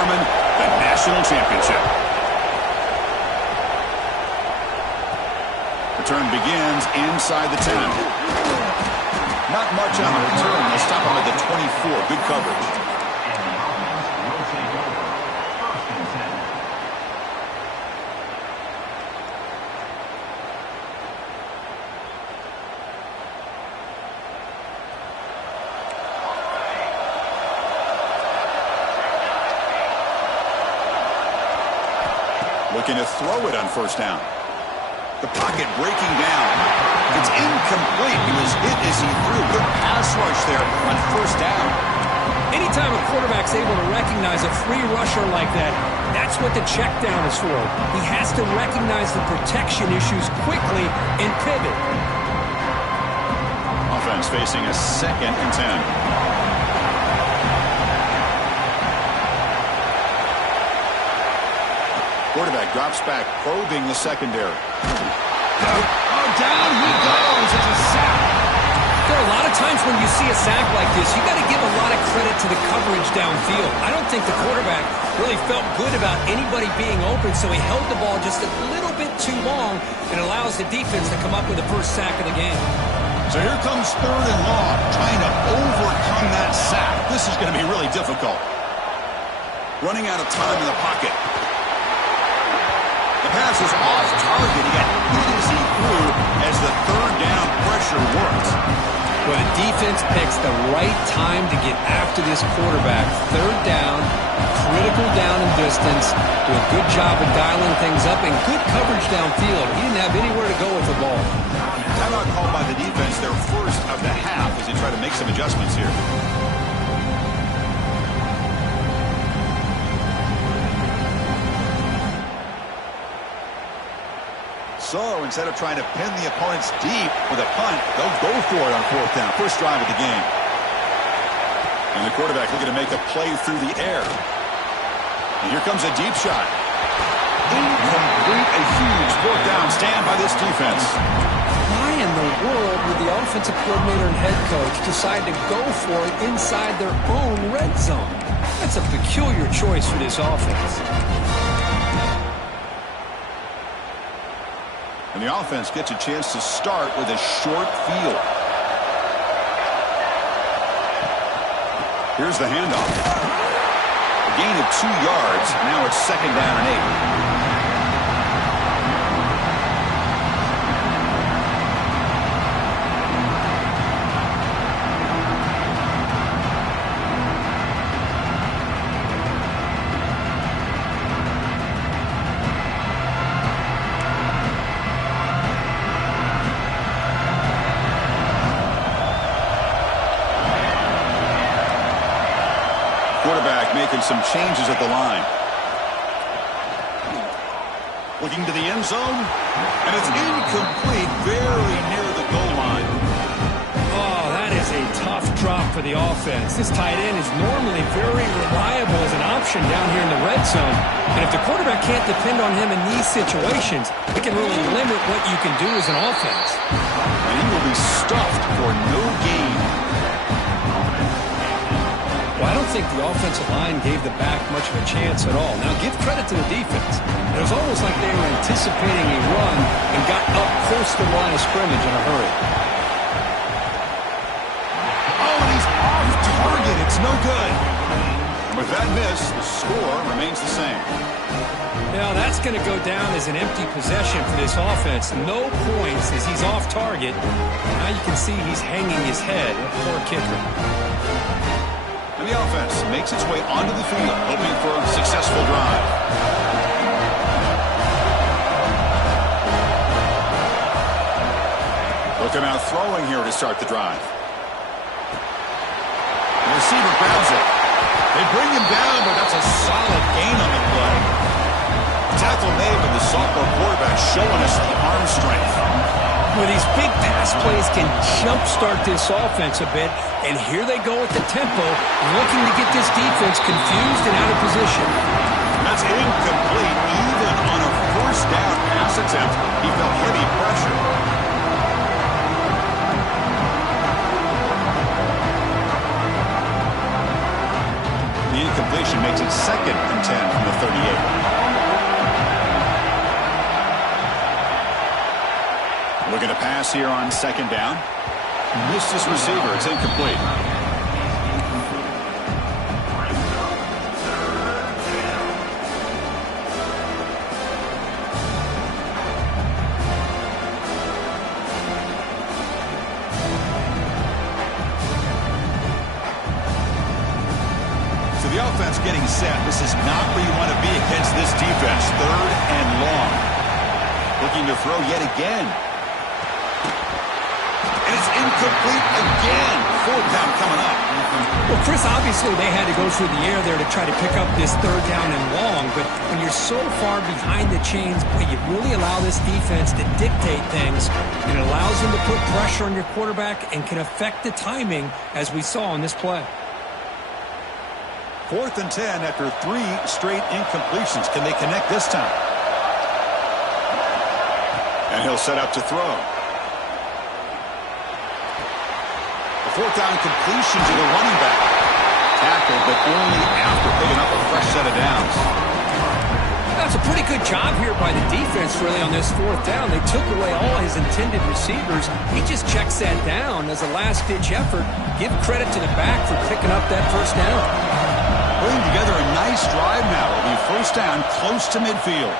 determine the national championship. Return begins inside the 10. Not much on the return. They'll stop him at the 24. Good coverage. Looking to throw it on first down. The pocket breaking down. It's incomplete. He was hit as he threw. Good pass rush there on first down. Anytime a quarterback's able to recognize a free rusher like that, that's what the check down is for. He has to recognize the protection issues quickly and pivot. Offense facing a 2nd and 10. Quarterback drops back, probing the secondary. Oh, down he goes. It's a sack. There are a lot of times when you see a sack like this, you got to give a lot of credit to the coverage downfield. I don't think the quarterback really felt good about anybody being open, so he held the ball just a little bit too long and allows the defense to come up with the first sack of the game. So here comes 3rd and long, trying to overcome that sack. This is going to be really difficult. Running out of time in the pocket. The pass is off target. He got hit as he threw as the 3rd down pressure worked. Well, the defense picks the right time to get after this quarterback. 3rd down, critical down and distance. Do a good job of dialing things up and good coverage downfield. He didn't have anywhere to go with the ball. Timeout called by the defense, their first of the half, as they try to make some adjustments here. So instead of trying to pin the opponents deep with a punt, they'll go for it on 4th down. First drive of the game. And the quarterback looking to make a play through the air. And here comes a deep shot. Incomplete. A huge 4th down stand by this defense. Why in the world would the offensive coordinator and head coach decide to go for it inside their own red zone? That's a peculiar choice for this offense. And the offense gets a chance to start with a short field. Here's the handoff. A gain of 2 yards. Now it's 2nd down and 8. Quarterback making some changes at the line. Looking to the end zone, and it's incomplete, very near the goal line. Oh, that is a tough drop for the offense. This tight end is normally very reliable as an option down here in the red zone. And if the quarterback can't depend on him in these situations, it can really limit what you can do as an offense. And he will be stuffed for no gain. Well, I don't think the offensive line gave the back much of a chance at all. Now, give credit to the defense. It was almost like they were anticipating a run and got up close to the line of scrimmage in a hurry. Oh, and he's off target. It's no good. And with that miss, the score remains the same. Now, that's going to go down as an empty possession for this offense. No points as he's off target. Now you can see he's hanging his head. Poor kicker. And the offense makes its way onto the field, hoping for a successful drive. Looking out throwing here to start the drive. The receiver grabs it. They bring him down, but that's a solid gain on the play. Tackle made, but the sophomore quarterback showing us the arm strength. Well, these big pass plays can jumpstart this offense a bit, and here they go at the tempo, looking to get this defense confused and out of position. That's incomplete. Even on a first down pass attempt, he felt heavy pressure. The incompletion makes it 2nd and 10 from the 38. Looking to pass here on 2nd down. Missed his receiver. It's incomplete. So the offense getting set. This is not where you want to be against this defense. 3rd and long. Looking to throw yet again. And it's incomplete again. 4th down coming up. Well, Chris, obviously they had to go through the air there to try to pick up this 3rd down and long, but when you're so far behind the chains, boy, you really allow this defense to dictate things. It allows them to put pressure on your quarterback and can affect the timing, as we saw on this play. 4th and 10 after 3 straight incompletions. Can they connect this time? And he'll set up to throw. A 4th down completion to the running back. Tackled, but only after picking up a fresh set of downs. That's a pretty good job here by the defense, really, on this 4th down. They took away all his intended receivers. He just checks that down as a last-ditch effort. Give credit to the back for picking up that 1st down. Putting together a nice drive now. It'll be 1st down close to midfield.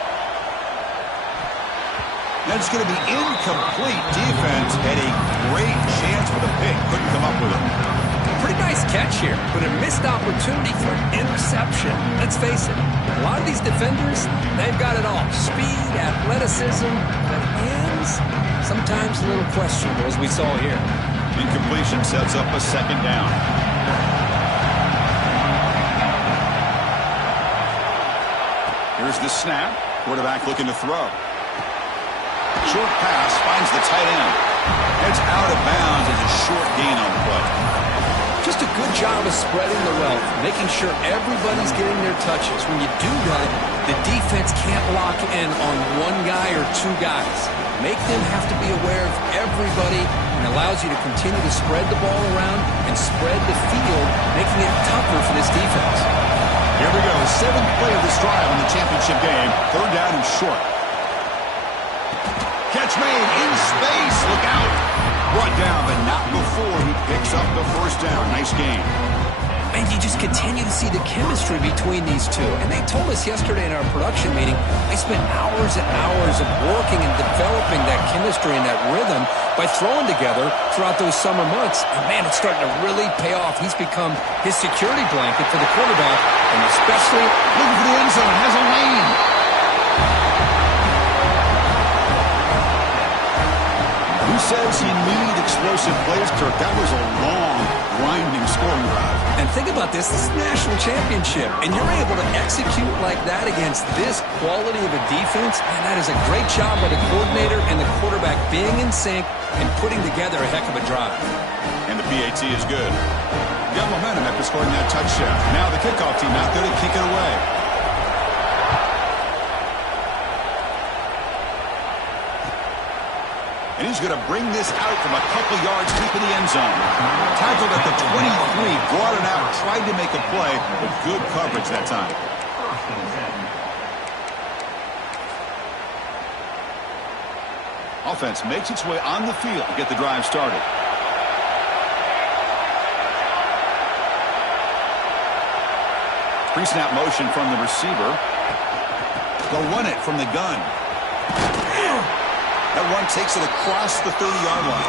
That's going to be incomplete. Defense had a great chance for the pick. Couldn't come up with it. Pretty nice catch here, but a missed opportunity for an interception. Let's face it, a lot of these defenders, they've got it all. Speed, athleticism, but hands, sometimes a little questionable, as we saw here. Incompletion sets up a 2nd down. Here's the snap. Quarterback looking to throw. Short pass finds the tight end. It's out of bounds as a short gain on the play. Just a good job of spreading the wealth, making sure everybody's getting their touches. When you do that, the defense can't lock in on one guy or 2 guys. Make them have to be aware of everybody, and allows you to continue to spread the ball around and spread the field, making it tougher for this defense. Here we go. 7th play of this drive in the championship game. 3rd down and short. Catch made in space. Look out. Brought down, but not before he picks up the 1st down. Nice game. And you just continue to see the chemistry between these two. And they told us yesterday in our production meeting, they spent hours and hours of working and developing that chemistry and that rhythm by throwing together throughout those summer months. And, man, it's starting to really pay off. He's become his security blanket for the quarterback, and especially Looking for the end zone. Has a lane. Who says you need explosive plays, Kirk? That was a long, grinding scoring drive. And think about this. This is a national championship, and you're able to execute like that against this quality of a defense, and that is a great job by the coordinator and the quarterback being in sync and putting together a heck of a drive. And the PAT is good. Got momentum after scoring that touchdown. Now the kickoff team out there to kick it away. And he's going to bring this out from a couple yards deep in the end zone. Tackled at the 23, brought it out, tried to make a play, but good coverage that time. Offense makes its way on the field to get the drive started. Pre-snap motion from the receiver. They'll run it from the gun. That run takes it across the 30-yard line.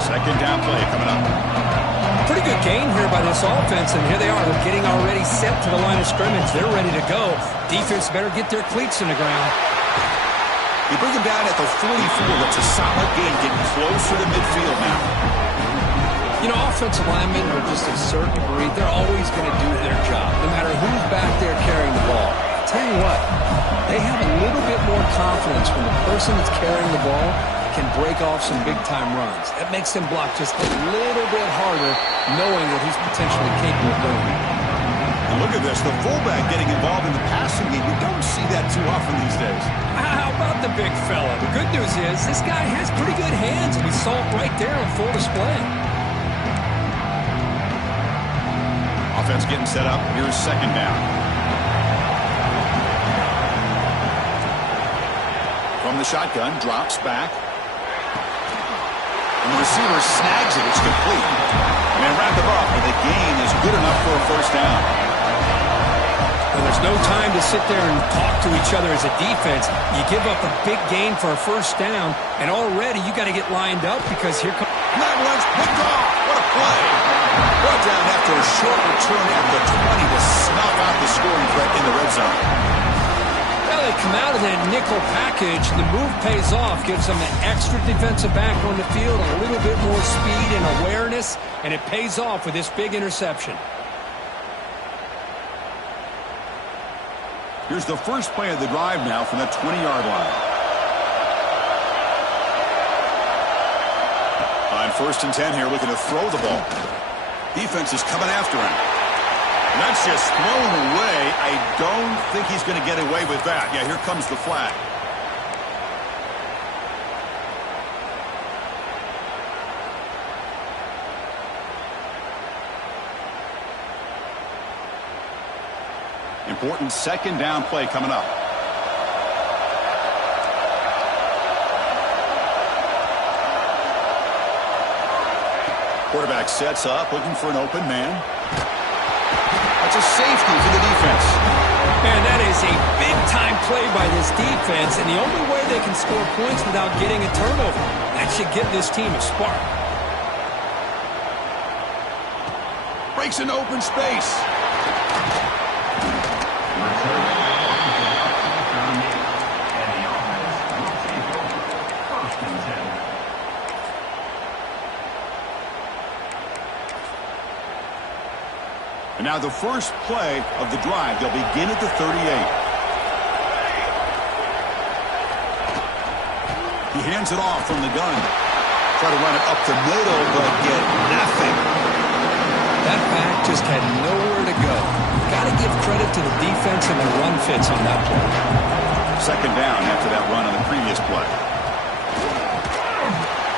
2nd down play coming up. Pretty good gain here by this offense, and here they are. They're getting already set to the line of scrimmage. They're ready to go. Defense better get their cleats in the ground. You bring him down at the 44. That's a solid gain, getting closer to midfield now. You know, offensive linemen are just a certain breed. They're always going to do their job, no matter who's back there carrying the ball. I'll tell you what, they have a little bit more confidence when the person that's carrying the ball can break off some big-time runs. That makes him block just a little bit harder, knowing what he's potentially capable of doing. And look at this, the fullback getting involved in the passing game. You don't see that too often these days. How about the big fella? The good news is this guy has pretty good hands, and we saw it right there on full display. offense getting set up. Here's second down. From the shotgun, drops back. And the receiver snags it. It's complete. And wrap it up, and the gain is good enough for a first down. Well, there's no time to sit there and talk to each other as a defense. You give up a big gain for a first down, and already you got to get lined up because here comes... That one's picked off. What a play. Brought down after a short return at the 20 to snuff out the scoring threat in the red zone. Well, they come out of that nickel package. The move pays off, gives them an extra defensive back on the field, a little bit more speed and awareness, and it pays off with this big interception. Here's the first play of the drive now from the 20-yard line. On 1st and 10 here, looking to throw the ball. Defense is coming after him. And that's just thrown away. I don't think he's going to get away with that. Yeah, here comes the flag. Important second down play coming up. Quarterback sets up, looking for an open man. That's a safety for the defense. Man, that is a big-time play by this defense, and the only way they can score points without getting a turnover. That should give this team a spark. Breaks an open space. And now the first play of the drive. They'll begin at the 38. He hands it off from the gun. Try to run it up the middle, but get nothing. That back just had nowhere to go. Got to give credit to the defense and the run fits on that play. Second down after that run on the previous play.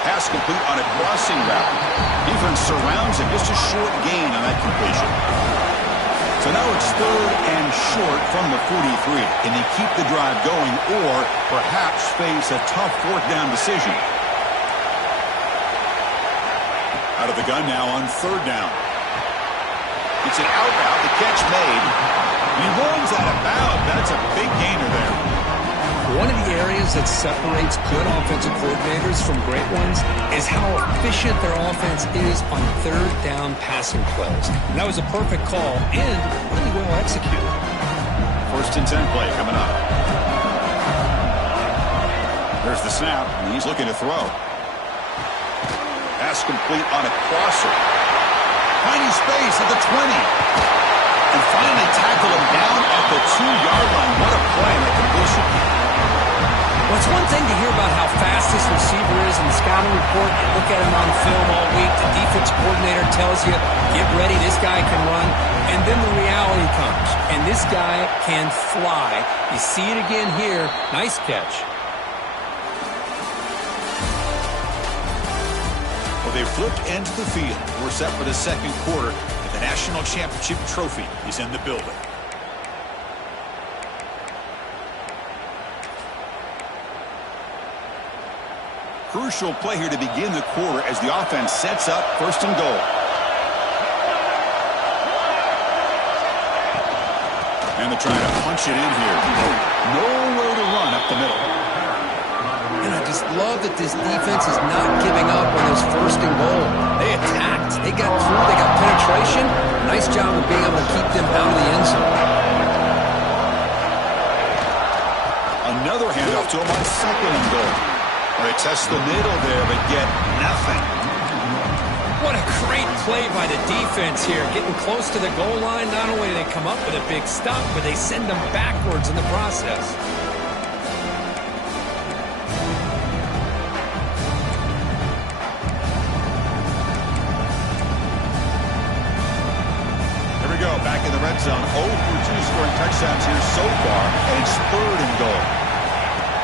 Pass complete on a crossing route. Defense surrounds him. Just a short gain on that completion. So now it's 3rd and short from the 43. Can they keep the drive going or perhaps face a tough 4th down decision? Out of the gun now on 3rd down. It's an out route. The catch made. He runs out of bounds. That's a big gainer there. One of the areas that separates good offensive coordinators from great ones is how efficient their offense is on 3rd down passing plays. And that was a perfect call and really well executed. 1st and 10 play coming up. There's the snap, and he's looking to throw. Pass complete on a crosser. Tiny space at the 20. And finally tackle him down at the 2-yard line. What a play on that completion. Well, it's one thing to hear about how fast this receiver is in the scouting report. You look at him on film all week. The defense coordinator tells you, get ready, this guy can run. And then the reality comes. And this guy can fly. You see it again here. Nice catch. Well, they flipped into the field. We're set for the second quarter. And the national championship trophy is in the building. Crucial play here to begin the quarter as the offense sets up 1st and goal. And they're trying to punch it in here. Nowhere to run up the middle. And I just love that this defense is not giving up on this 1st and goal. They attacked. They got through. They got penetration. Nice job of being able to keep them out of the end zone. Another handoff to him on 2nd and goal. They test the middle there, but get nothing. What a great play by the defense here. Getting close to the goal line, not only do they come up with a big stop, but they send them backwards in the process. Here we go, back in the red zone. 0 for 2 scoring touchdowns here so far, and it's 3rd and goal.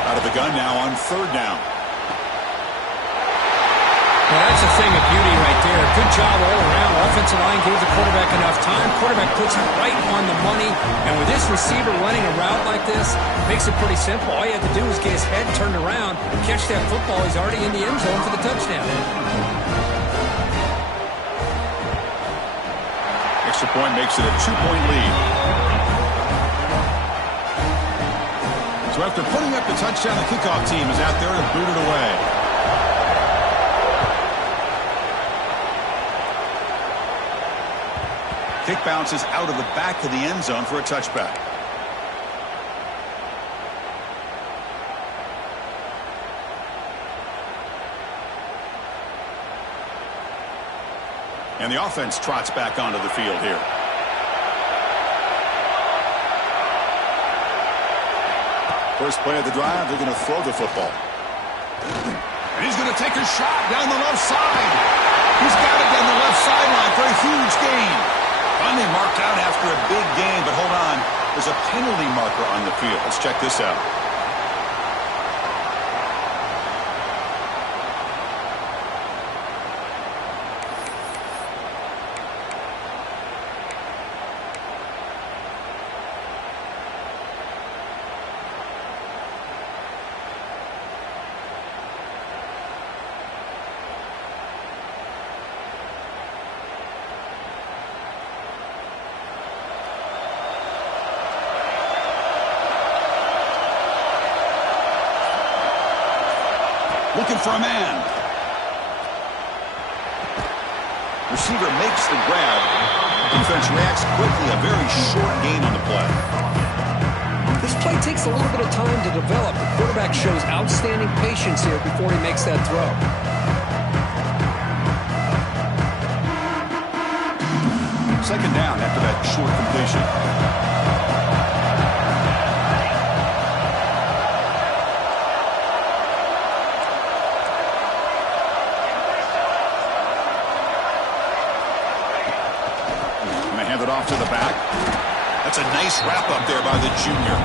Out of the gun now on 3rd down. Well, that's a thing of beauty right there. Good job all around. Offensive line gave the quarterback enough time. Quarterback puts it right on the money. And with this receiver running a route like this, makes it pretty simple. All you have to do is get his head turned around, catch that football. He's already in the end zone for the touchdown. Extra point makes it a 2-point lead. So after putting up the touchdown, the kickoff team is out there to boot it away. Kick bounces out of the back of the end zone for a touchback. And the offense trots back onto the field here. First play of the drive, they're going to throw the football. And he's going to take a shot down the left side. He's got it down the left sideline for a huge gain. Finally marked out after a big gain, but hold on. There's a penalty marker on the field. Let's check this out. Looking for a man. Receiver makes the grab. Defense reacts quickly. A very short gain on the play. This play takes a little bit of time to develop. The quarterback shows outstanding patience here before he makes that throw. Second down after that short completion. Off to the back. That's a nice wrap up there by the junior.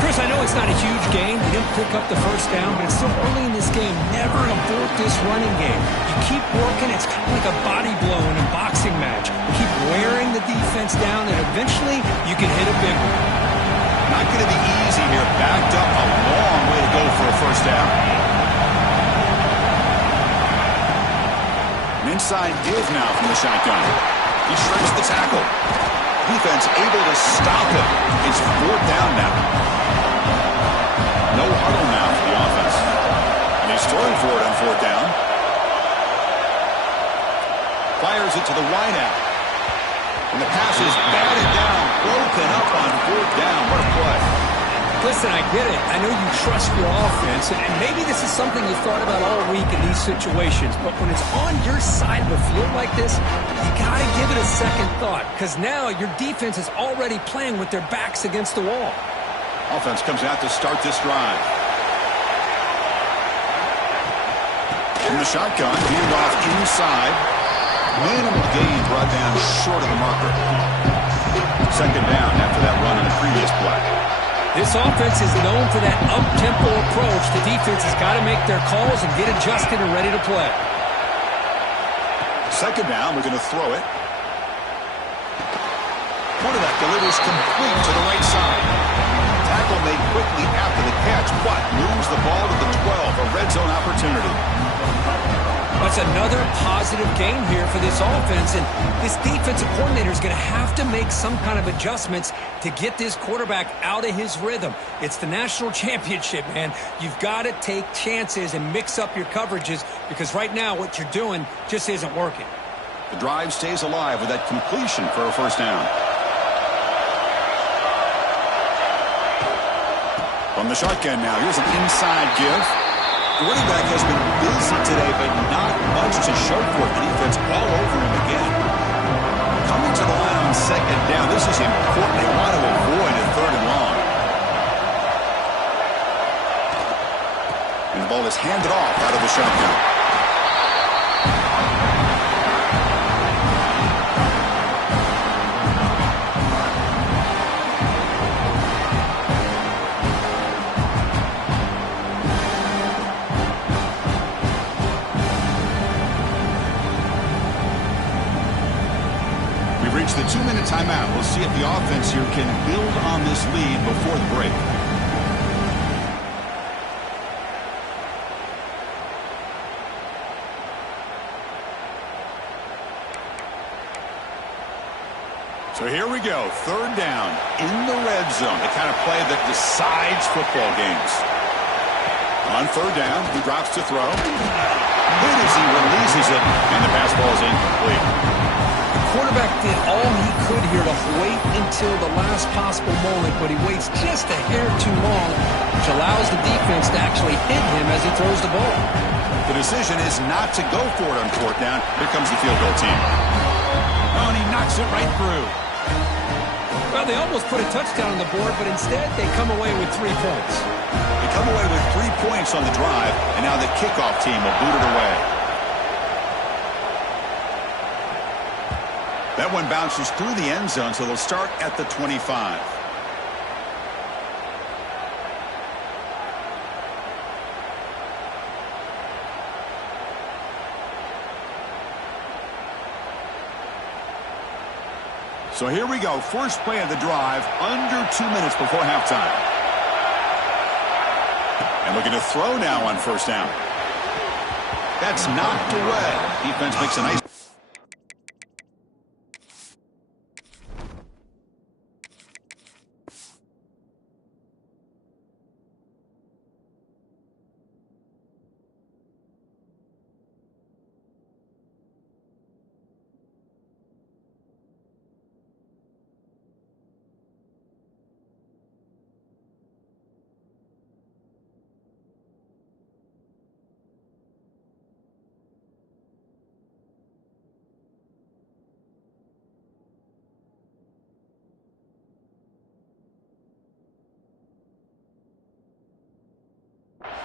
Chris, I know it's not a huge gain. He didn't pick up the first down, but it's still early in this game. Never abort this running game. You keep working. It's kind of like a body blow in a boxing match. You keep wearing the defense down, and eventually you can hit a big one. Not going to be easy here. Backed up a long way to go for a first down. An inside give now from the shotgun. He shreds the tackle. Defense able to stop him. It's fourth down now. No huddle now for the offense. And he's throwing for it on fourth down. Fires it to the wideout. And the pass is batted down, broken up on fourth down. What a play. Listen, I get it. I know you trust your offense, and maybe this is something you thought about all week in these situations, but when it's on your side of the field like this, you got to give it a second thought, because now your defense is already playing with their backs against the wall. Offense comes out to start this drive. In the shotgun, hand off inside. Minimal gain brought down short of the marker. Second down after that run in the previous play. This offense is known for that up-tempo approach. The defense has got to make their calls and get adjusted and ready to play. Second down, we're going to throw it. Quarterback delivers complete to the right side. Tackle made quickly after the catch, but moves the ball to the 12, a red zone opportunity. That's another positive gain here for this offense, and this defensive coordinator is going to have to make some kind of adjustments to get this quarterback out of his rhythm. It's the national championship, man. You've got to take chances and mix up your coverages, because right now what you're doing just isn't working. The drive stays alive with that completion for a first down. From the shotgun now, here's an inside give. The running back has been busy today, but not much to show for it. The defense all over him again. Coming to the line on second down. This is important. They want to avoid a third and long. And the ball is handed off out of the shotgun. We've reached the 2-minute timeout. We'll see if the offense here can build on this lead before the break. So here we go, 3rd down in the red zone, the kind of play that decides football games. On 3rd down, he drops to throw. Good as he releases it, and the pass ball is incomplete. The quarterback did all he could here to wait until the last possible moment, but he waits just a hair too long, which allows the defense to actually hit him as he throws the ball. The decision is not to go for it on 4th down. Here comes the field goal team. Oh, and he knocks it right through. Well, they almost put a touchdown on the board, but instead they come away with 3 points. They come away with 3 points on the drive, and now the kickoff team will boot it away. That one bounces through the end zone, so they'll start at the 25. So here we go, first play of the drive, under 2 minutes before halftime. And looking to throw now on 1st down. That's knocked away. Defense makes a nice...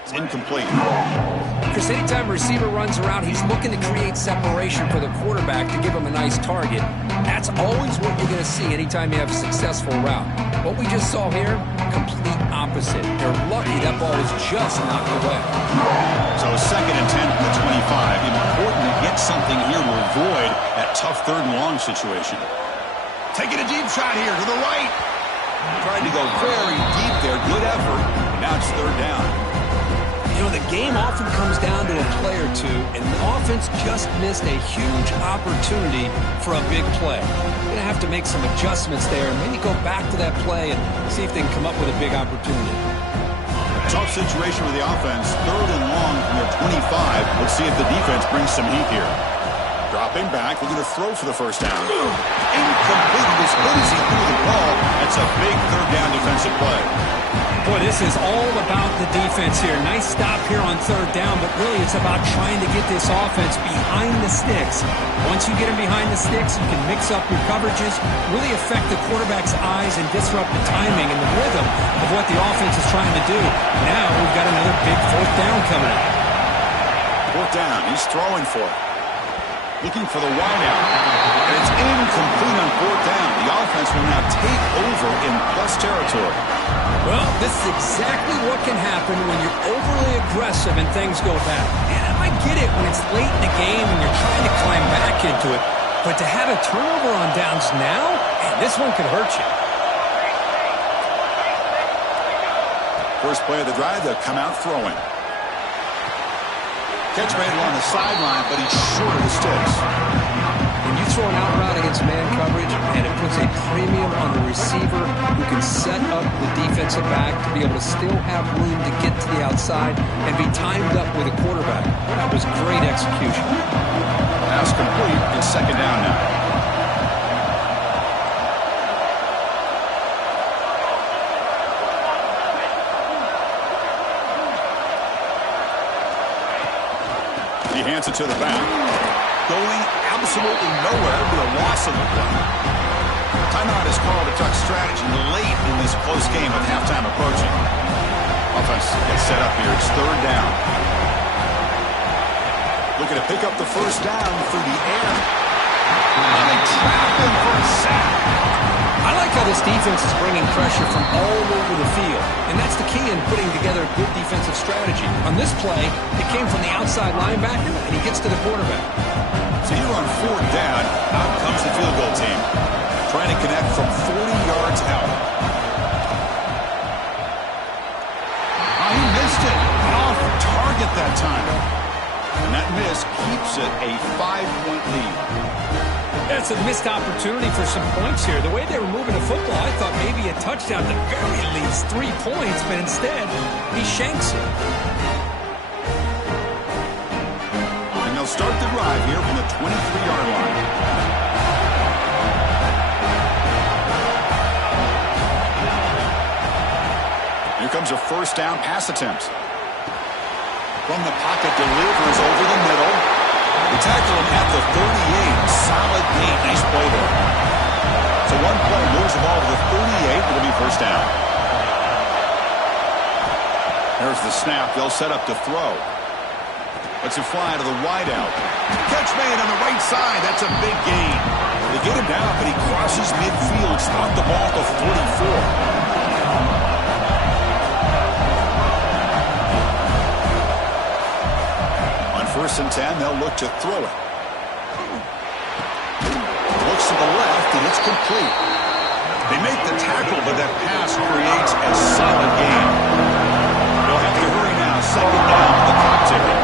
It's incomplete. Because anytime a receiver runs around, he's looking to create separation for the quarterback to give him a nice target. That's always what you're going to see anytime you have a successful route. What we just saw here, complete opposite. They're lucky that ball was just knocked away. So 2nd and 10 from the 25. Important to get something here to avoid that tough 3rd and long situation. Taking a deep shot here to the right. Trying to go very deep there. Good effort. Now it's 3rd down. You know, the game often comes down to a play or two, and the offense just missed a huge opportunity for a big play. They're going to have to make some adjustments there and maybe go back to that play and see if they can come up with a big opportunity. Tough situation with the offense. 3rd and long from their 25. Let's see if the defense brings some heat here. Dropping back, looking to throw for the 1st down. Incomplete. As good as he threw the ball, that's a big 3rd down defensive play. Boy, this is all about the defense here. Nice stop here on 3rd down, but really it's about trying to get this offense behind the sticks. Once you get them behind the sticks, you can mix up your coverages, really affect the quarterback's eyes and disrupt the timing and the rhythm of what the offense is trying to do. Now we've got another big 4th down coming up. 4th down, he's throwing for it. Looking for the wideout. And it's incomplete on 4th down. The offense will now take over in plus territory. Well, this is exactly what can happen when you're overly aggressive and things go bad. And I get it when it's late in the game and you're trying to climb back into it. But to have a turnover on downs now, man, this one could hurt you. First play of the drive, they'll come out throwing. Catch made along the sideline, but he's short of the sticks. When you throw an out route against man coverage, and it puts a premium on the receiver who can set up the defensive back to be able to still have room to get to the outside and be timed up with a quarterback. That was great execution. Pass complete. It's 2nd down now. He hands it to the back. Going absolutely nowhere with a loss of the play. Timeout is called to tuck strategy late in this close game with halftime approaching. Offense gets set up here. It's 3rd down. Looking to pick up the 1st down through the air. And they trap him for a sack. I like how this defense is bringing pressure from all over the field, and that's the key in putting together a good defensive strategy. On this play, it came from the outside linebacker, and he gets to the quarterback. So here on fourth down, out comes the field goal team. Trying to connect from 40 yards out. Oh, he missed it. Off target that time. And that miss keeps it a 5-point lead. That's a missed opportunity for some points here. The way they were moving the football, I thought maybe a touchdown, at the very least 3 points, but instead, he shanks it. And they'll start the drive here from the 23-yard line. Here comes a first down pass attempt. From the pocket, delivers over the middle. We tackle him at the 38. Solid gain. Nice play there. So one play moves the ball to the 38. It'll be first down. There's the snap. They'll set up to throw. Lets it fly to the wideout. Catch made on the right side. That's a big gain. They get him down, but he crosses midfield. Spot the ball to 44. First and 10, they'll look to throw it. Looks to the left, and it's complete. They make the tackle, but that pass creates a solid gain. They'll have to hurry now. Second down with the clock ticking.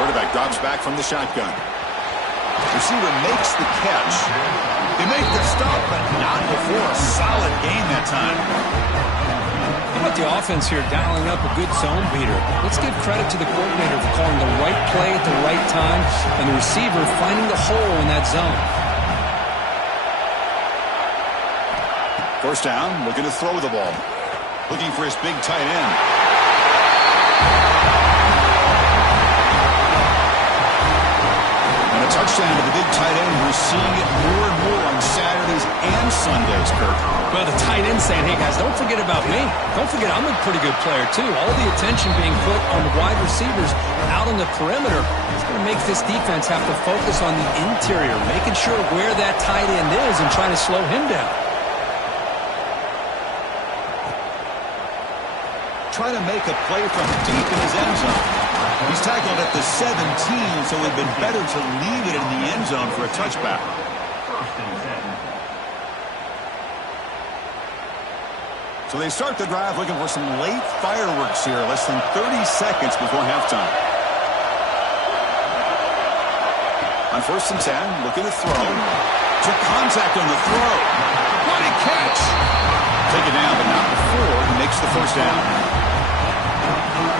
Quarterback drops back from the shotgun. Receiver makes the catch. They make the stop, but not before a solid gain that time. How about the offense here dialing up a good zone beater? Let's give credit to the coordinator for calling the right play at the right time and the receiver finding the hole in that zone. First down, looking to throw the ball. Looking for his big tight end. And a touchdown to the big tight end. We're seeing it more and more on Saturdays and Sundays, Kirk. Well, the tight end saying, hey, guys, don't forget about me. Don't forget I'm a pretty good player, too. All the attention being put on the wide receivers out on the perimeter is going to make this defense have to focus on the interior, making sure where that tight end is and trying to slow him down. Trying to make a play from deep in his end zone. He's tackled at the 17, so it would have been better to leave it in the end zone for a touchback. So they start the drive looking for some late fireworks here, less than 30 seconds before halftime. On first and 10, looking to throw. Took contact on the throw. What a catch! Take it down, but not before he makes the first down.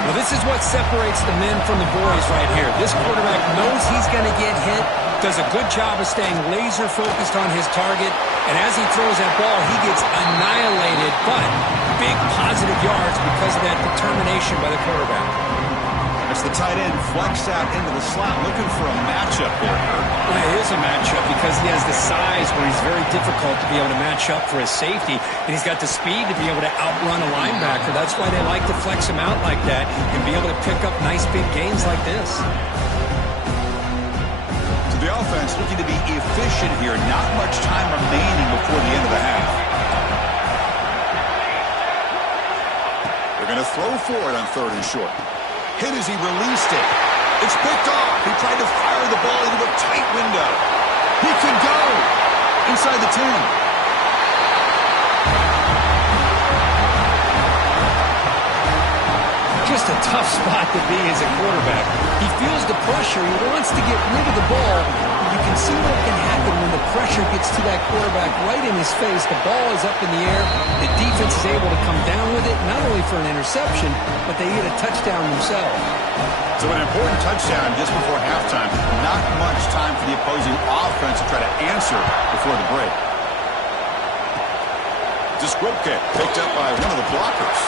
Well, this is what separates the men from the boys right here. This quarterback knows he's going to get hit, does a good job of staying laser focused on his target, and as he throws that ball, he gets annihilated, but big positive yards because of that determination by the quarterback. As the tight end flexed out into the slot, looking for a matchup there. Well, it is a matchup because he has the size where he's very difficult to be able to match up for his safety, and he's got the speed to be able to outrun a linebacker. That's why they like to flex him out like that and be able to pick up nice big gains like this. So the offense looking to be efficient here. Not much time remaining before the end of the half. They're going to throw for it on third and short. Hit as he released it. It's picked off. He tried to fire the ball into a tight window. He could go inside the 10. Just a tough spot to be as a quarterback. He feels the pressure. He wants to get rid of the ball. You can see what can happen when the pressure gets to that quarterback right in his face. The ball is up in the air. The defense is able to come down with it, not only for an interception, but they get a touchdown themselves. So an important touchdown just before halftime. Not much time for the opposing offense to try to answer before the break. The squib kick picked up by one of the blockers.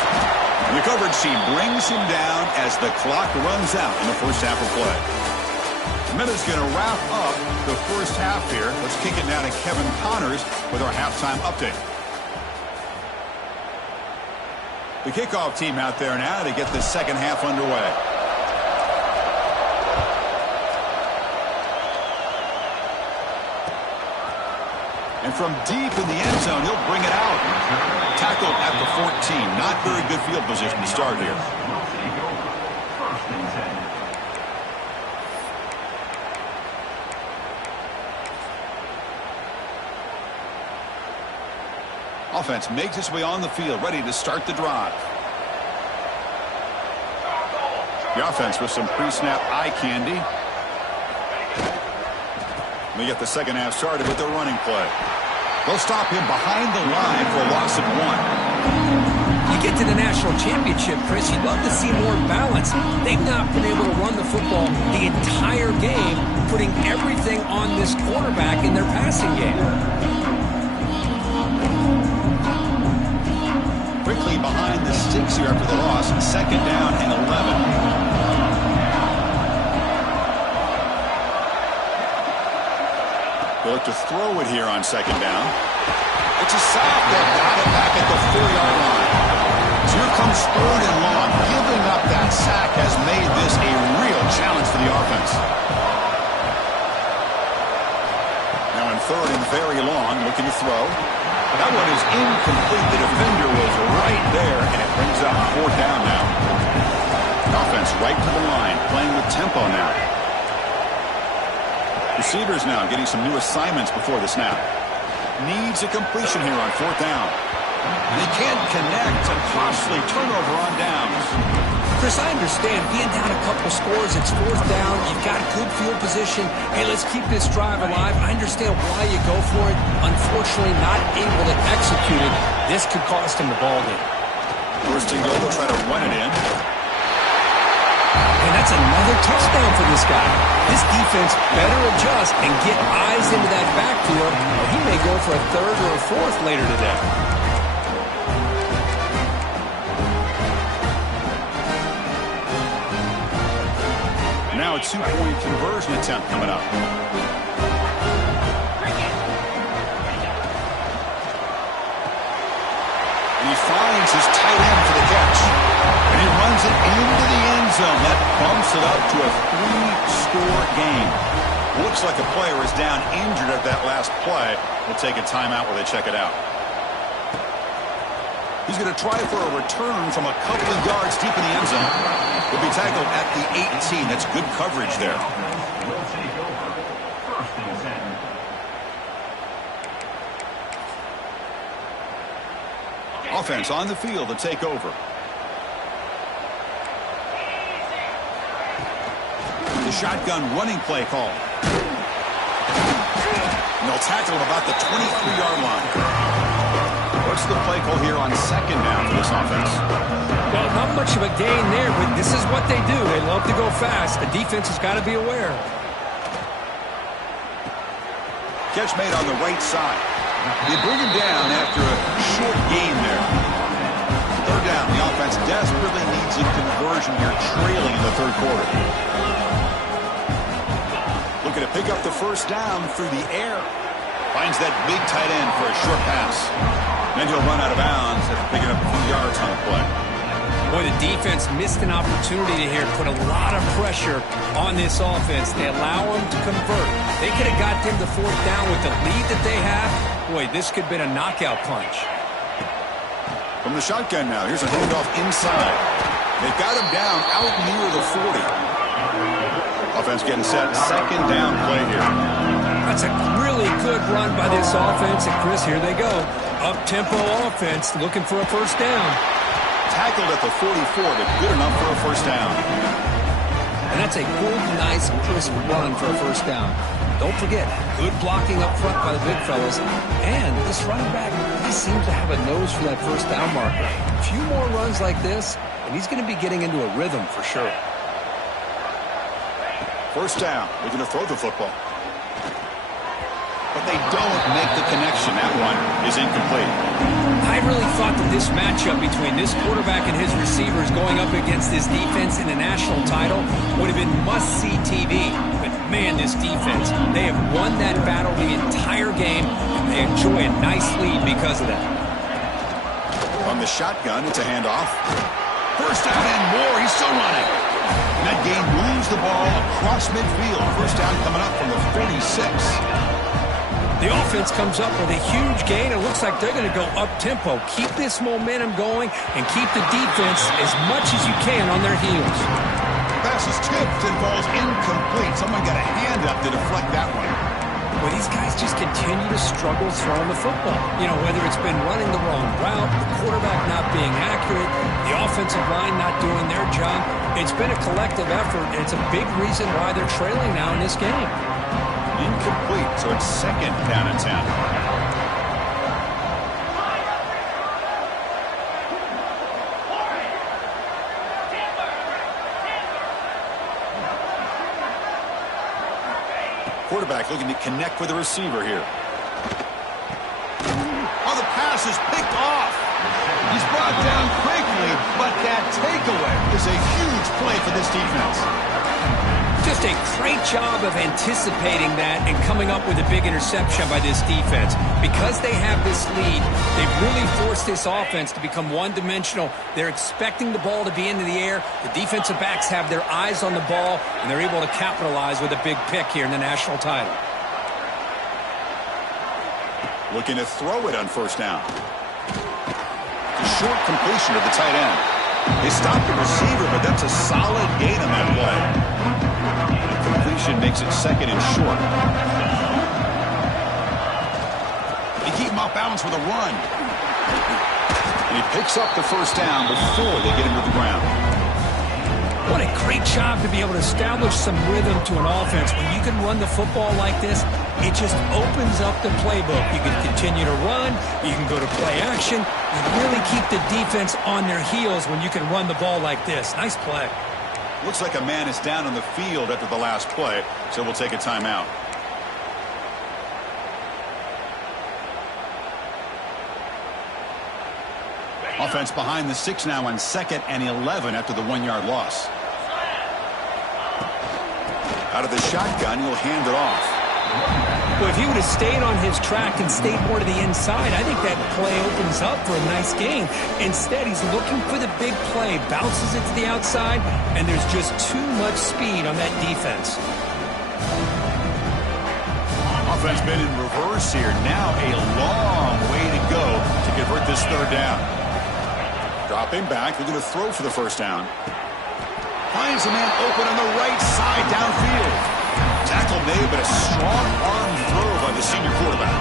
And the coverage team brings him down as the clock runs out in the first half of play. Minute's going to wrap up the first half here. Let's kick it now to Kevin Connors with our halftime update. The kickoff team out there now to get the second half underway. And from deep in the end zone, he'll bring it out. Tackled at the 14. Not very good field position to start here. Offense makes its way on the field, ready to start the drive. The offense with some pre-snap eye candy. We get the second half started with the running play. They'll stop him behind the line for a loss of 1. You get to the national championship, Chris, you'd love to see more balance. They've not been able to run the football the entire game, putting everything on this quarterback in their passing game. Quickly behind the sticks here after the loss. Second down and 11. They'll look to throw it here on second down. It's a sack. They've got it back at the 4-yard line. So here comes third and long. Giving up that sack has made this a real challenge for the offense. Now in third and very long, looking to throw. That one is incomplete. The defender was right there, and it brings up fourth down now. Offense right to the line, playing with tempo now. Receivers now getting some new assignments before the snap. Needs a completion here on fourth down. They can't connect. A costly turnover on downs. Chris, I understand being down a couple scores, it's fourth down, you've got good field position. Hey, let's keep this drive alive. I understand why you go for it. Unfortunately, not able to execute it. This could cost him the ball game. First and goal, they'll try to run it in. And that's another touchdown for this guy. This defense better adjust and get eyes into that backfield, or he may go for a third or a fourth later today. Now a two-point conversion attempt coming up. And he finds his tight end for the catch. And he runs it into the end zone. That bumps it up to a 3-score game. Looks like a player is down injured at that last play. We'll take a timeout while they check it out. He's going to try for a return from a couple of yards deep in the end zone. He'll be tackled at the 18. That's good coverage there. Offense on the field to take over. The shotgun running play call. And they'll tackle him about the 23-yard line. What's the play call here on second down for this offense? Well, not much of a gain there, but this is what they do. They love to go fast. The defense has got to be aware. Catch made on the right side. They bring him down after a short gain there. Third down. The offense desperately needs a conversion here, trailing in the third quarter. Looking to pick up the first down through the air. Finds that big tight end for a short pass. Then he'll run out of bounds after picking up a few yards on the play. Boy, the defense missed an opportunity here, put a lot of pressure on this offense. They allow them to convert. They could have got them to fourth down with the lead that they have. Boy, this could have been a knockout punch. From the shotgun now, here's a handoff inside. They've got him down out near the 40. Offense getting set. Second down play here. That's a really good run by this offense. And Chris, here they go. Up-tempo offense looking for a first down. Tackled at the 44, but good enough for a first down. And that's a good, nice, crisp run for a first down. Don't forget, good blocking up front by the big fellas. And this running back, he seems to have a nose for that first down marker. A few more runs like this, and he's going to be getting into a rhythm for sure. First down, looking to throw the football. But they don't make the connection. That one is incomplete. I really thought that this matchup between this quarterback and his receivers going up against this defense in the national title would have been must-see TV. But, man, this defense, they have won that battle the entire game, and they enjoy a nice lead because of that. On the shotgun, it's a handoff. First down and more. He's still running. And that game moves the ball across midfield. First down coming up from the 46. The offense comes up with a huge gain. It looks like they're going to go up-tempo. Keep this momentum going and keep the defense as much as you can on their heels. Pass is tipped and falls incomplete. Someone got a hand up to deflect that one. Well, these guys just continue to struggle throwing the football. You know, whether it's been running the wrong route, the quarterback not being accurate, the offensive line not doing their job. It's been a collective effort, and it's a big reason why they're trailing now in this game. Incomplete, so it's second down and 10. Quarterback looking to connect with the receiver here. Oh, the pass is picked off. He's brought down quickly, but that takeaway is a huge play for this defense. Just a great job of anticipating that and coming up with a big interception by this defense. Because they have this lead, they've really forced this offense to become one-dimensional. They're expecting the ball to be into the air. The defensive backs have their eyes on the ball, and they're able to capitalize with a big pick here in the national title. Looking to throw it on first down. A short completion to the tight end. They stopped the receiver, but that's a solid gain on that play. Completion makes it second and short. They keep him off balance with a run. And he picks up the first down before they get him to the ground. What a great job to be able to establish some rhythm to an offense. When you can run the football like this, it just opens up the playbook. You can continue to run. You can go to play action. You really keep the defense on their heels when you can run the ball like this. Nice play. Looks like a man is down on the field after the last play, so we'll take a timeout. Offense behind the 6 now on 2nd and 11 after the 1-yard loss. Out of the shotgun, he'll hand it off. Well, if he would have stayed on his track and stayed more to the inside, I think that play opens up for a nice game. Instead, he's looking for the big play, bounces it to the outside, and there's just too much speed on that defense. Offense been in reverse here. Now a long way to go to convert this third down. Dropping back, looking to throw for the first down. Finds a man open on the right side downfield. Tackle made, but a strong arm throw by the senior quarterback.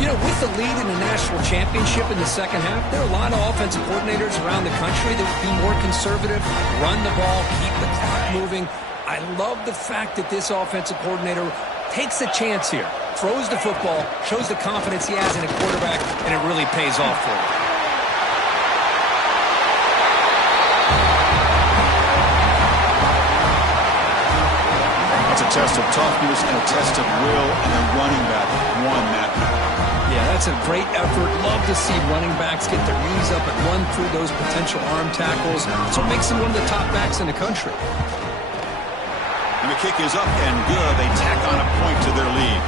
You know, with the lead in the national championship in the second half, there are a lot of offensive coordinators around the country that would be more conservative, run the ball, keep the clock moving. I love the fact that this offensive coordinator takes a chance here, throws the football, shows the confidence he has in a quarterback, and it really pays off for him. Test of toughness and a test of will, and the running back won that. Yeah, that's a great effort. Love to see running backs get their knees up and run through those potential arm tackles. That's what makes them one of the top backs in the country. And the kick is up and good. They tack on a point to their lead.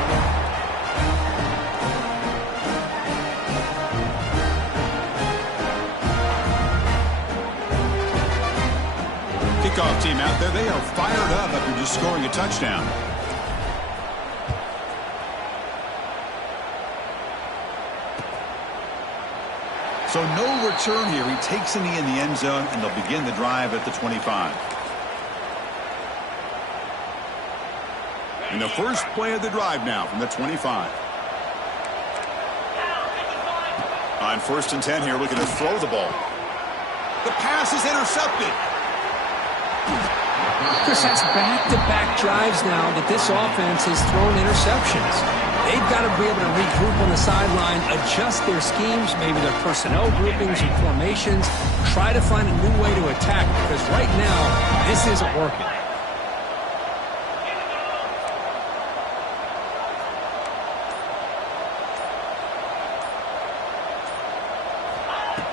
Kickoff team out there. They are fired up after just scoring a touchdown. So no return here. He takes in the end zone, and they'll begin the drive at the 25. And the first play of the drive now from the 25. On 1st and 10 here, looking to throw the ball. The pass is intercepted. Chris, that's back-to-back drives now that this offense has thrown interceptions. They've got to be able to regroup on the sideline, adjust their schemes, maybe their personnel groupings and formations, try to find a new way to attack, because right now, this isn't working.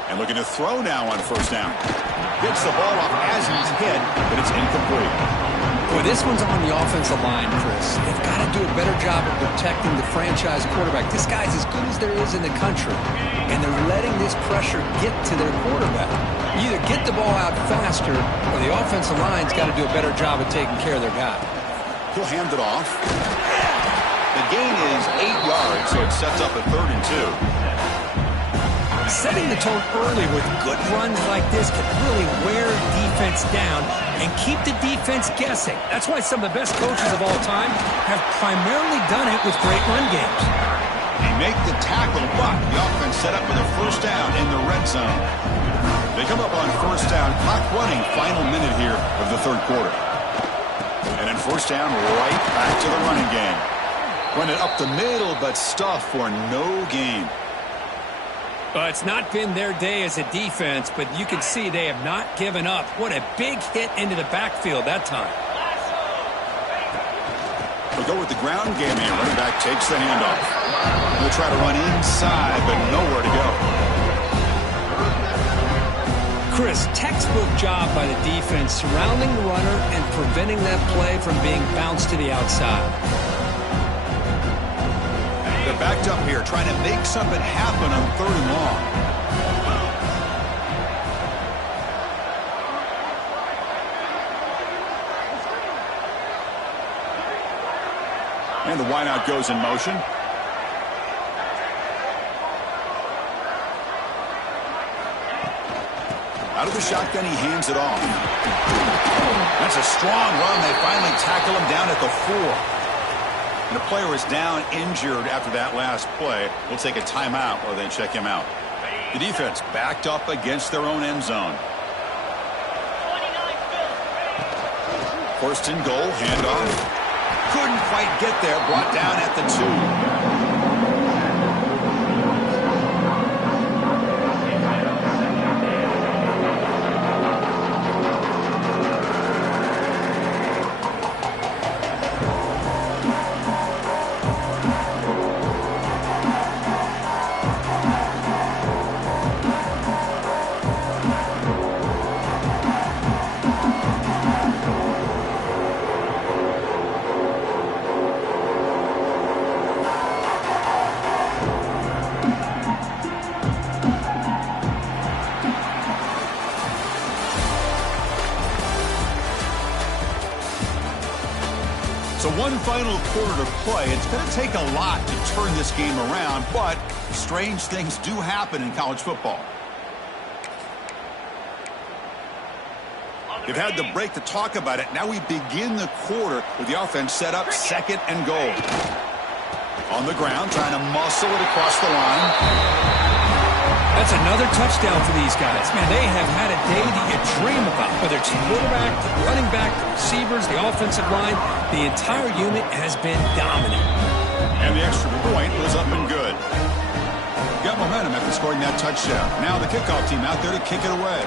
And looking to throw now on 1st down. Gets the ball off as he's hit, but it's incomplete. Boy, this one's on the offensive line, Chris. They've got to do a better job of protecting the franchise quarterback. This guy's as good as there is in the country, and they're letting this pressure get to their quarterback. You either get the ball out faster, or the offensive line's got to do a better job of taking care of their guy. He'll hand it off. The gain is 8 yards, so it sets up a 3rd and 2. Setting the tone early with good runs like this can really wear defense down and keep the defense guessing. That's why some of the best coaches of all time have primarily done it with great run games. They make the tackle, but the offense set up with a first down in the red zone. They come up on first down, clock running, final minute here of the third quarter. And then first down, right back to the running game. Run it up the middle, but stuff for no gain. It's not been their day as a defense, but you can see they have not given up. What a big hit into the backfield that time. We'll go with the ground game here. Running back takes the handoff. They'll try to run inside, but nowhere to go. Chris, textbook job by the defense surrounding the runner and preventing that play from being bounced to the outside. They're backed up here, trying to make something happen on 3rd and long. And the wideout goes in motion. Out of the shotgun, he hands it off. That's a strong run. They finally tackle him down at the 4. And the player is down injured after that last play. We'll take a timeout or then check him out. The defense backed up against their own end zone. 1st and goal, handoff. Couldn't quite get there, brought down at the 2. So one final quarter to play. It's going to take a lot to turn this game around, but strange things do happen in college football. They've had the break to talk about it. Now we begin the quarter with the offense set up 2nd and goal. On the ground, trying to muscle it across the line. That's another touchdown for these guys. Man, they have had a day that you dream about. Whether it's the quarterback, the running back, the receivers, the offensive line, the entire unit has been dominant. And the extra point was up and good. Got momentum after scoring that touchdown. Now the kickoff team out there to kick it away.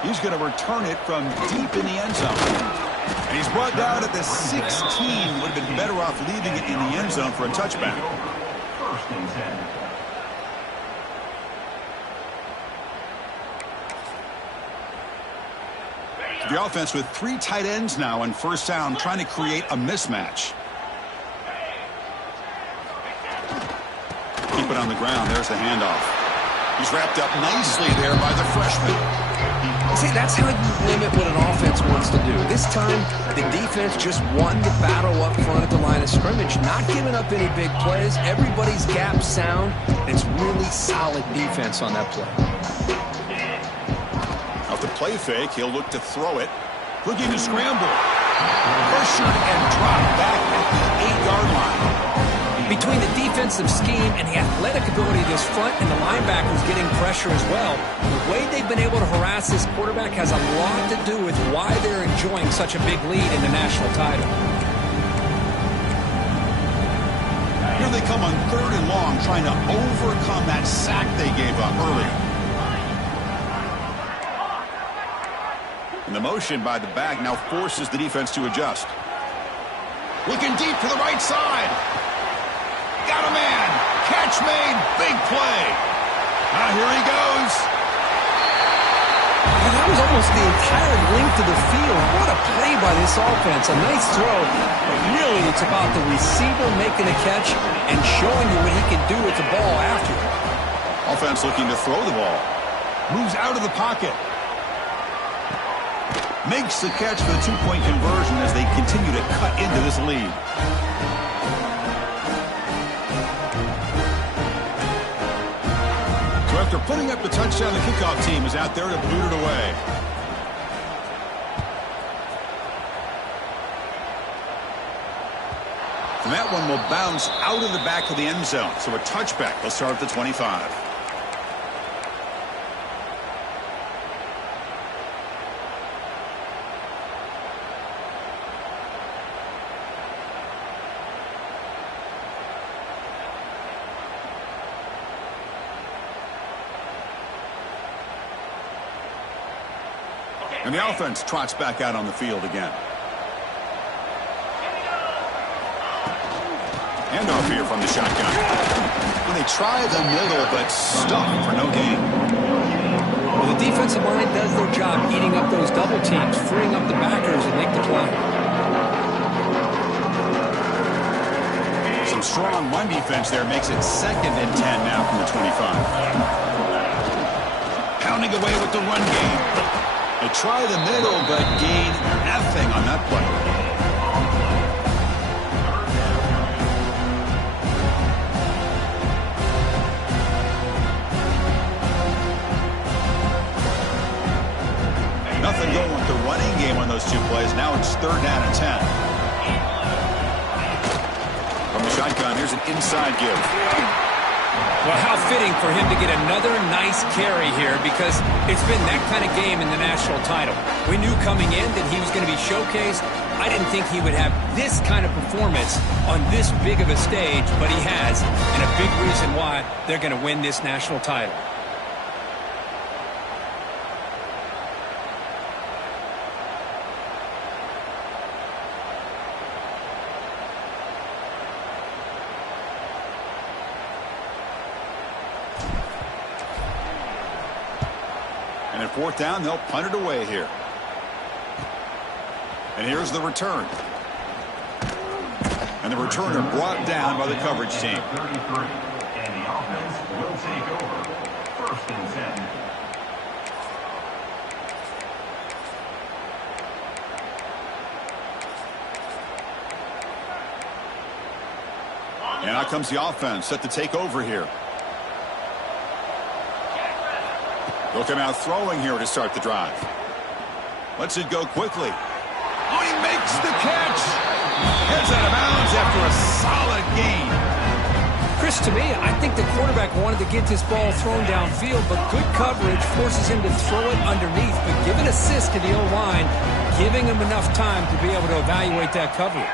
He's going to return it from deep in the end zone. And he's brought down at the 16. Would have been better off leaving it in the end zone for a touchback. The offense with 3 tight ends now on first down, trying to create a mismatch. Keep it on the ground. There's the handoff. He's wrapped up nicely there by the freshman. See, that's how you limit what an offense wants to do. This time, the defense just won the battle up front at the line of scrimmage, not giving up any big plays. Everybody's gap sound. It's really solid defense on that play. Off the play fake, he'll look to throw it. Looking to scramble. Pressured and dropped back at the 8-yard line. Between the defensive scheme and the athletic ability of this front and the linebackers getting pressure as well, the way they've been able to harass this quarterback has a lot to do with why they're enjoying such a big lead in the national title. Here they come on 3rd and long, trying to overcome that sack they gave up earlier. And the motion by the back now forces the defense to adjust. Looking deep to the right side. Got a man. Catch made. Big play. Now here he goes. And that was almost the entire length of the field. What a play by this offense. A nice throw. But really, it's about the receiver making a catch and showing you what he can do with the ball after it. Offense looking to throw the ball. Moves out of the pocket. Makes the catch for the two-point conversion as they continue to cut into this lead. So after putting up the touchdown, the kickoff team is out there to boot it away. And that one will bounce out of the back of the end zone. So a touchback. They'll start at the 25. And the offense trots back out on the field again. Handoff here from the shotgun. And they try the middle, but stuck for no gain. Well, the defensive line does their job eating up those double teams, freeing up the backers and make the play. Some strong run defense there makes it 2nd and 10 now from the 25. Pounding away with the run game. They try the middle, but gain nothing on that play. Nothing going with the running game on those two plays. Now it's 3rd down and 10. From the shotgun, here's an inside give. Well, how fitting for him to get another nice carry here, because it's been that kind of game in the national title. We knew coming in that he was going to be showcased. I didn't think he would have this kind of performance on this big of a stage, but he has, and a big reason why they're going to win this national title. And at 4th down, they'll punt it away here. And here's the return. And the returner brought down by the coverage team. 33, and the offense will take over. 1st and 10. And out comes the offense set to take over here. They'll come out throwing here to start the drive. Lets it go quickly. Oh, he makes the catch. Heads out of bounds after a solid gain. Chris, to me, I think the quarterback wanted to get this ball thrown downfield, but good coverage forces him to throw it underneath. But give an assist to the O-line, giving him enough time to be able to evaluate that coverage.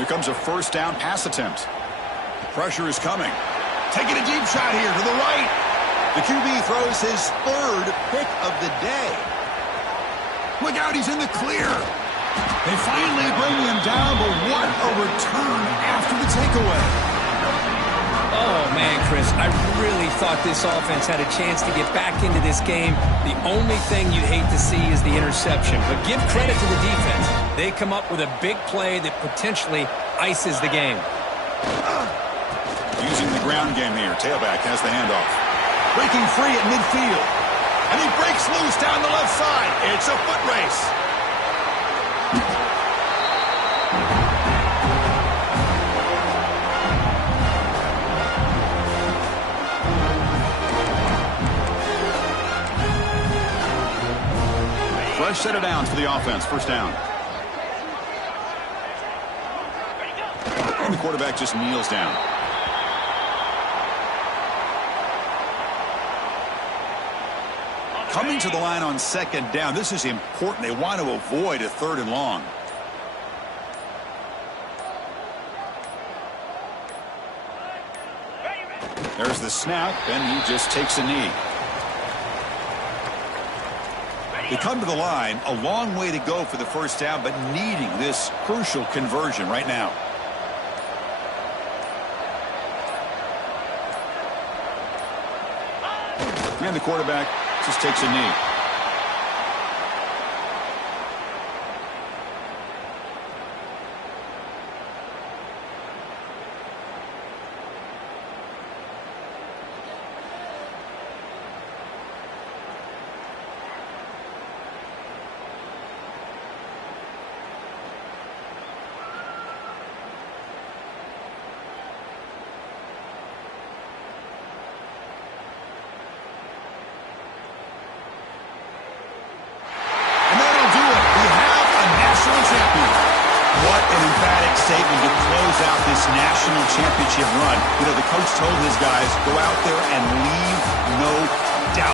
Here comes a 1st down pass attempt. Pressure is coming. Taking a deep shot here to the right. The QB throws his 3rd pick of the day. Look out, he's in the clear. They finally bring him down, but what a return after the takeaway. Oh, man, Chris, I really thought this offense had a chance to get back into this game. The only thing you'd hate to see is the interception. But give credit to the defense. They come up with a big play that potentially ices the game. Using the ground game here. Tailback has the handoff. Breaking free at midfield. And he breaks loose down the left side. It's a foot race. Fresh set of downs for the offense. 1st down. And the quarterback just kneels down. Coming to the line on 2nd down. This is important. They want to avoid a 3rd and long. There's the snap, and he just takes a knee. They come to the line, a long way to go for the 1st down, but needing this crucial conversion right now. And the quarterback just takes a knee. an emphatic statement to close out this national championship run. You know, the coach told his guys, go out there and leave no